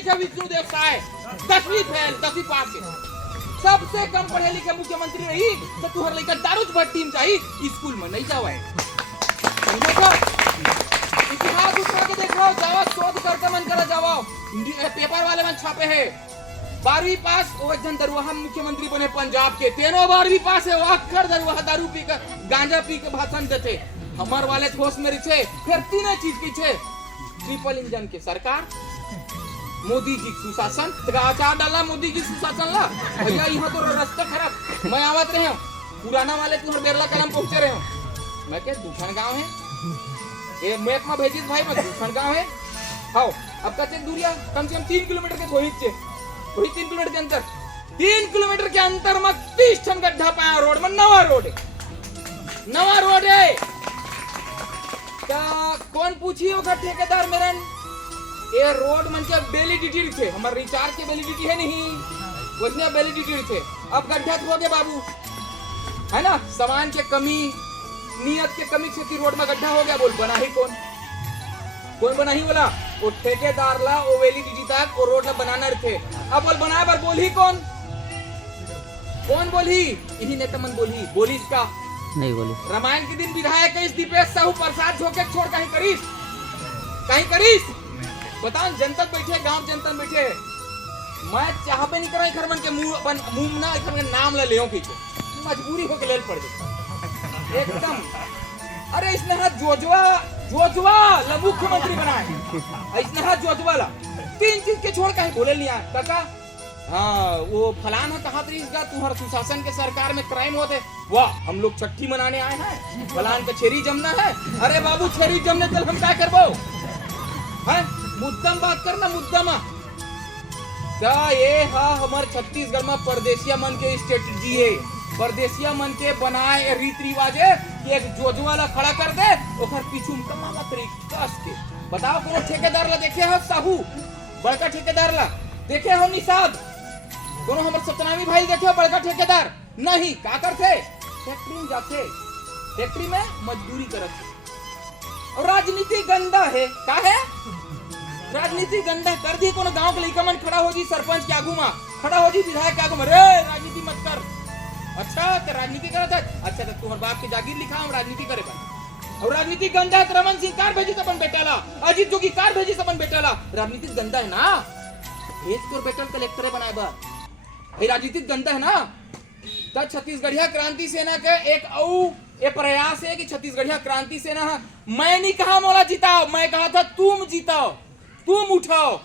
लिखे विष्णुदेव साय 10वीं फेल 10वीं पास है। सबसे कम पढ़े लिखे मुख्यमंत्री रही तो तुहर लड़का दारू भट्टी में चाहिए स्कूल में नहीं जावा है। इतिहास उठा के देखो, जावा शोध करके मन करा जावा, पेपर वाले में छापे है 12वीं पास वो जन दरुहा मुख्यमंत्री बने पंजाब के, तेनो 12वीं पास है, वो अक्सर दरुहा दारू पी कर गांजा पी के भाषण देते। हमार वाले ठोस में रिचे फिर तीन चीज की छे, ट्रिपल इंजन के सरकार, मोदी जी सुशासन, आचार डाला मोदी जी सुशासन ला भैया यहाँ तो रास्ता खराब। मैं आवत रहे हूँ पुराना वाले तुम्हारे बेरला कलम पहुंचे रहे हूँ, मैं क्या दूसरा गाँव है ये मैप में भेजिस भाई, मैं दूसरा गाँव है। हाँ अब का दूरिया कम से कम 3 किलोमीटर के वही 3 किलोमीटर के अंतर, 3 किलोमीटर के अंतर में 30 टन गड्ढा पाया रोड में, नवा रोड है। कौन पूछी होगा ठेकेदार मेरन, ये रोड मन के वैलिडिटी थे, हमारे रिचार्ज के वैलिडिटी है नहीं, उसने वैलिडिटी थे। अब गड्ढा हो गए बाबू, है ना, सामान के कमी, नियत के कमी से रोड में गड्ढा हो गया, बोल बना ही कौन बना ही बोला, वो ठेकेदार ला वो वैलिडिटी तक वो रोड बनाना थे। अब बोल बनाए पर बोल ही कौन बोली, इन्हीं नेता मन बोली इसका नहीं बोली। रामायण के दिन विधायक इस दीपेश साहू प्रसाद झोंके छोड़ कहीं करीस बताओ, जनता बैठे गांव जनता बैठे, मैं चाहबे नहीं करा घर मन के मुंह ना घर के नाम ले लेओ की मजबूरी हो के लेल पड़ गई एकदम। अरे इसने हाथ जोजवा ला मुख्यमंत्री बनाए, इसने हाथ जोजवा ला 3 चीज के छोड़ कहीं बोले लिया काका। हाँ वो फलाना कहा था इसका तुम्हारा सुशासन के सरकार में क्राइम होते, वाह हम लोग छठी मनाने आए हैं, फलान का छेरी जमना है। अरे बाबू छेरी जमने चल हम क्या करबो है, मुद्दम बात करना मुद्दमा क्या ये हमारे छत्तीसगढ़ में परदेसिया मन के स्ट्रेटजी है, परदेसिया मन के बनाए रीति रिवाज है कि एक जोजवाला खड़ा कर दे और पीछू में कमावा तरीका के। बताओ कोनो ठेकेदार ला देखे हो, साहू बड़का ठेकेदार ला देखे हो, निषाद कोनो हमारे सतनामी भाई देखे हो बड़का ठेकेदार नहीं, का करते फैक्ट्री में जाते, फैक्ट्री में मजदूरी करते। और राजनीति गंदा है, का है राजनीति गंदा कर दी। कोनो गांव के लइका मन खड़ा हो जी सरपंच के आगू में, खड़ा हो जी विधायक के आगू में, रे राजनीति मत कर। अच्छा तो राजनीति करत है, अच्छा तो तुम्हारे बाप के जागीर लिखा हम राजनीति करे पर, और राजनीति गंदा है। रमन सिंह कार भेजी अपन बेटाला, अजीत जोगी कार भेजी अपन बेटाला, राजनीति गंदा है ना, भेज तोर बेटल कलेक्टर बनाए बा, ये राजनीति गंदा है ना। तो छत्तीसगढ़िया क्रांति सेना के एक ये प्रयास है कि छत्तीसगढ़िया क्रांति सेना, मैं नहीं कहा मोला जिताओ, मैं कहा था तुम जिताओ, तुम उठाओ,